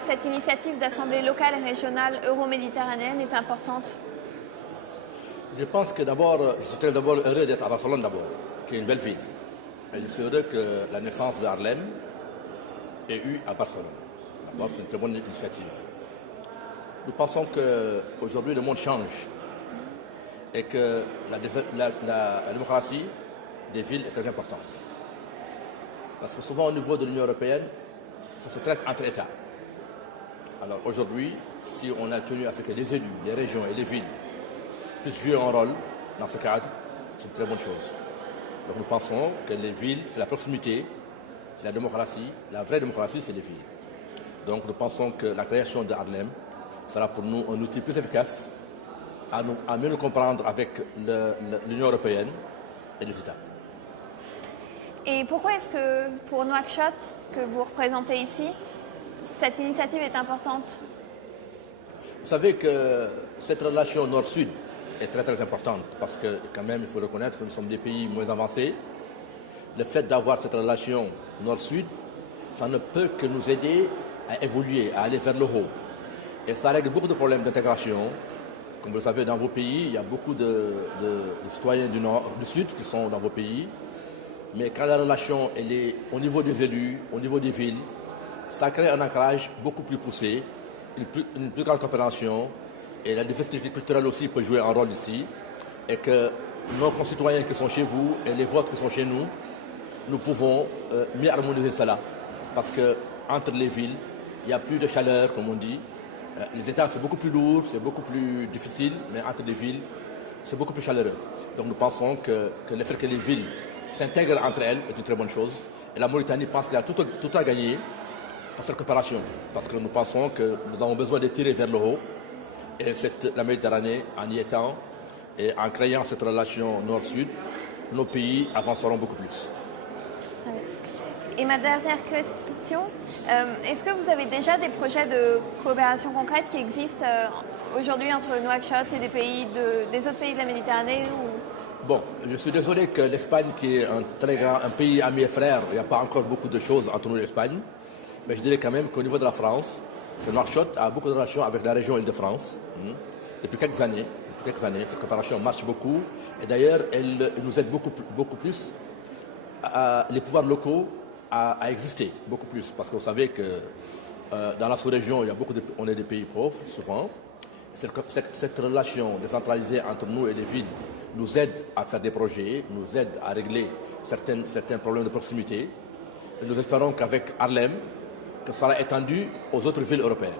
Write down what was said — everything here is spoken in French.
cette initiative d'assemblée locale et régionale euro-méditerranéenne est importante? Je pense que d'abord, je suis très d'abord heureux d'être à Barcelone d'abord, qui est une belle ville. Et je suis heureux que la naissance d'Harlem ait eu à Barcelone. D'abord, c'est une très bonne initiative. Nous pensons qu'aujourd'hui le monde change et que la démocratie des villes est très importante. Parce que souvent au niveau de l'Union européenne, ça se traite entre États. Alors aujourd'hui, si on a tenu à ce que les élus, les régions et les villes puissent jouer un rôle dans ce cadre, c'est une très bonne chose. Donc nous pensons que les villes, c'est la proximité, c'est la démocratie, la vraie démocratie, c'est les villes. Donc nous pensons que la création de Harlem sera pour nous un outil plus efficace à mieux nous comprendre avec l'Union européenne et les États. Et pourquoi est-ce que pour Nouakchott, que vous représentez ici, cette initiative est importante? Vous savez que cette relation nord-sud est très très importante parce que quand même il faut reconnaître que nous sommes des pays moins avancés. Le fait d'avoir cette relation nord-sud, ça ne peut que nous aider à évoluer, à aller vers le haut. Et ça règle beaucoup de problèmes d'intégration. Comme vous le savez, dans vos pays, il y a beaucoup de citoyens du nord, du sud qui sont dans vos pays. Mais quand la relation elle est au niveau des élus, au niveau des villes, ça crée un ancrage beaucoup plus poussé, une plus grande coopération, et la diversité culturelle aussi peut jouer un rôle ici, et que nos concitoyens qui sont chez vous et les vôtres qui sont chez nous, nous pouvons mieux harmoniser cela. Parce qu'entre les villes, il n'y a plus de chaleur, comme on dit. Les États, c'est beaucoup plus lourd, c'est beaucoup plus difficile, mais entre les villes, c'est beaucoup plus chaleureux. Donc nous pensons que le fait que les villes s'intègrent entre elles est une très bonne chose. Et la Mauritanie pense qu'elle a tout à gagner par cette coopération. Parce que nous pensons que nous avons besoin de tirer vers le haut. Et la Méditerranée, en y étant et en créant cette relation nord-sud, nos pays avanceront beaucoup plus. Et ma dernière question, est-ce que vous avez déjà des projets de coopération concrète qui existent aujourd'hui entre Nouakchott et des autres pays de la Méditerranée Bon, je suis désolé que l'Espagne, qui est un pays ami et frère, il n'y a pas encore beaucoup de choses entre nous et l'Espagne. Mais je dirais quand même qu'au niveau de la France, que Nouakchott a beaucoup de relations avec la région Île-de-France depuis quelques années. Cette coopération marche beaucoup. Et d'ailleurs, elle nous aide beaucoup plus, les pouvoirs locaux, à exister beaucoup plus. Parce que vous savez que dans la sous-région, on est des pays pauvres, souvent. Cette relation décentralisée entre nous et les villes nous aide à faire des projets, nous aide à régler certains problèmes de proximité. Et nous espérons qu'avec Harlem, que ça sera étendu aux autres villes européennes.